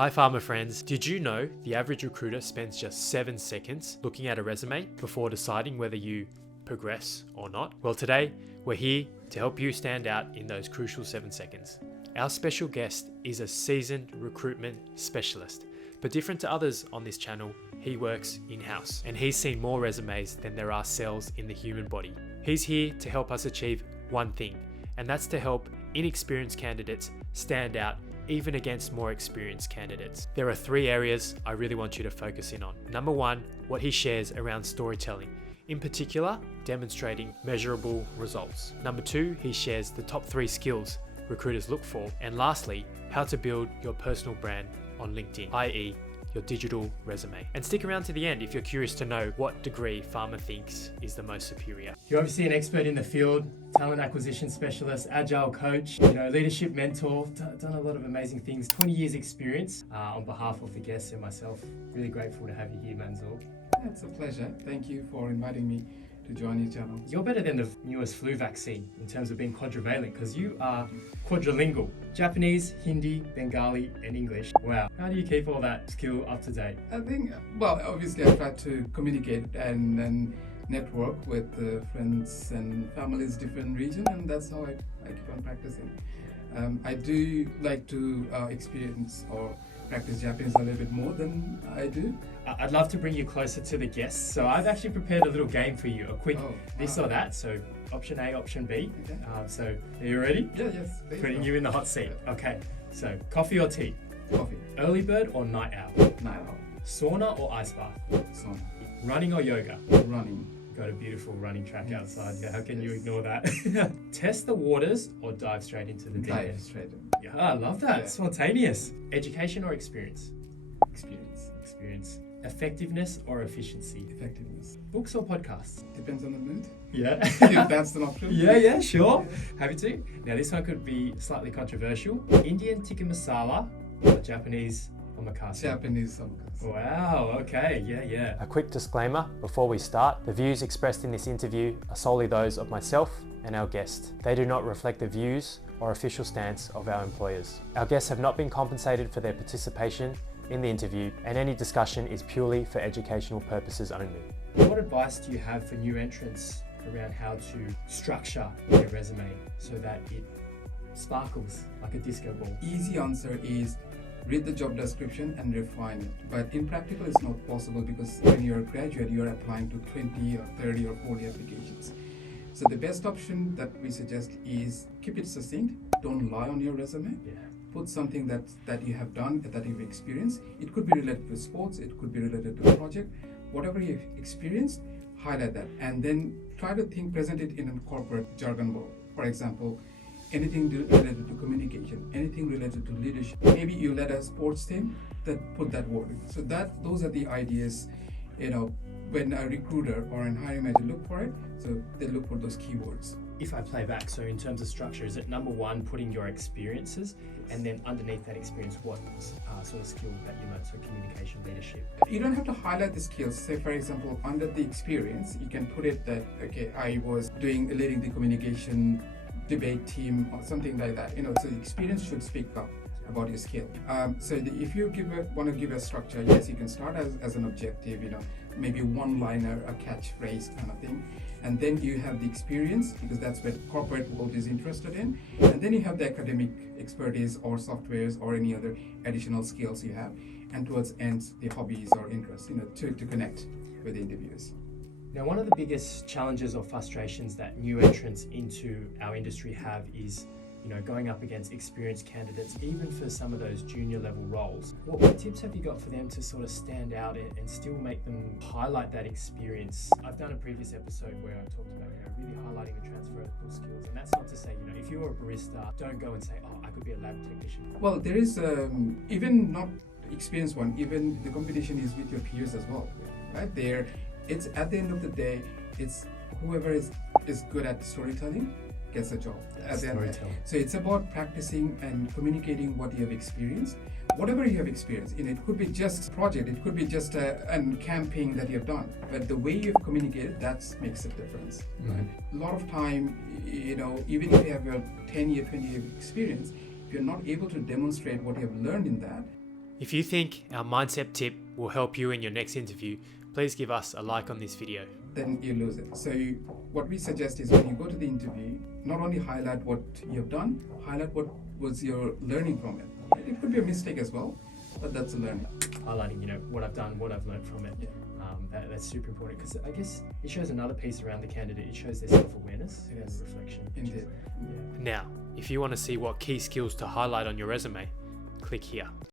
Hi Pharma friends, did you know the average recruiter spends just 7 seconds looking at a resume before deciding whether you progress or not? Well, today we're here to help you stand out in those crucial 7 seconds. Our special guest is a seasoned recruitment specialist, but different to others on this channel, he works in-house and he's seen more resumes than there are cells in the human body. He's here to help us achieve one thing, and that's to help inexperienced candidates stand out even against more experienced candidates. There are 3 areas I really want you to focus in on. Number 1, what he shares around storytelling, in particular, demonstrating measurable results. Number 2, he shares the top 3 skills recruiters look for. And lastly, how to build your personal brand on LinkedIn, i.e. your digital resume. And stick around to the end if you're curious to know what degree Pharma thinks is the most superior. You're obviously an expert in the field, talent acquisition specialist, agile coach, leadership mentor, done a lot of amazing things, 20 years experience. On behalf of the guests and myself, really grateful to have you here, Manzoor. It's a pleasure. Thank you for inviting me to join your channel. You're better than the newest flu vaccine in terms of being quadrivalent because you are quadrilingual. Japanese, Hindi, Bengali, and English. Wow. How do you keep all that skill up to date? I think, well, obviously I try to communicate and network with friends and families different region, and that's how I keep on practicing. I do like to experience or practice Japanese a little bit more than I do. I'd love to bring you closer to the guests, so I've actually prepared a little game for you, a quick this or that, so option A, option B. Okay. So are you ready? Yeah, yes. Putting you in the hot seat. Okay, so coffee or tea? Coffee. Early bird or night owl? Night owl. Sauna or ice bath? Sauna. Running or yoga? Running. Got a beautiful running track outside. Yeah, how can you ignore that? Test the waters or dive straight into the deep end? Dive straight in. Yeah, I love that. Yeah. Spontaneous. Education or experience? Experience. Effectiveness or efficiency? Effectiveness. Books or podcasts? Depends on the mood. Yeah. If that's an option. Yeah, sure. Happy to. Now this one could be slightly controversial. Indian tikka masala or Japanese omakase? Japanese omakase. Wow, okay, yeah. A quick disclaimer before we start. The views expressed in this interview are solely those of myself and our guest. They do not reflect the views or official stance of our employers. Our guests have not been compensated for their participation in the interview, and any discussion is purely for educational purposes only. What advice do you have for new entrants around how to structure their resume so that it sparkles like a disco ball? Easy answer is read the job description and refine it. But in practical, it's not possible because when you're a graduate, you're applying to 20 or 30 or 40 applications. So the best option that we suggest is keep it succinct. Don't lie on your resume. Yeah. Put something that you have done, that you've experienced. It could be related to sports, it could be related to a project. Whatever you've experienced, highlight that. And then try to present it in a corporate jargon world. For example, anything related to communication, anything related to leadership. Maybe you led a sports team, put that word in. So those are the ideas, when a recruiter or a hiring manager look for it, so they look for those keywords. If I play back, so in terms of structure, is it number 1, putting your experiences, and then underneath that experience, what sort of skill that you learned, so communication, leadership? You don't have to highlight the skills. Say, for example, under the experience, you can put it that, okay, I was leading the communication debate team or something like that. So the experience should speak up about your skill. If you want to give a structure, yes, you can start as an objective, maybe one-liner, a catchphrase kind of thing. And then you have the experience, because that's what corporate world is interested in. And then you have the academic expertise or softwares or any other additional skills you have. And towards ends, the hobbies or interests, to connect with the interviewers. Now, one of the biggest challenges or frustrations that new entrants into our industry have is going up against experienced candidates, even for some of those junior level roles. What tips have you got for them to sort of stand out and still make them highlight that experience? I've done a previous episode where I talked about really highlighting the transferable skills, and that's not to say if you're a barista, don't go and say, oh, I could be a lab technician. Well, there is even not experienced one, even the competition is with your peers as well, right? It's at the end of the day, it's whoever is good at storytelling gets a job. So it's about practicing and communicating what you have experienced. Whatever you have experienced, it could be just a project, it could be just a campaign that you have done, but the way you've communicated, that makes a difference. Mm-hmm. Right? A lot of time, even if you have your 10-year, 20-year experience, if you're not able to demonstrate what you have learned in that, If you think our mindset tip will help you in your next interview, please give us a like on this video. Then you lose it. So what we suggest is when you go to the interview, not only highlight what you've done, highlight what was your learning from it. It could be a mistake as well, but that's a learning. Highlighting, what I've done, what I've learned from it. Yeah. That's super important, because I guess it shows another piece around the candidate. It shows their self-awareness and Yes. reflection. Indeed. Now, if you want to see what key skills to highlight on your resume, click here.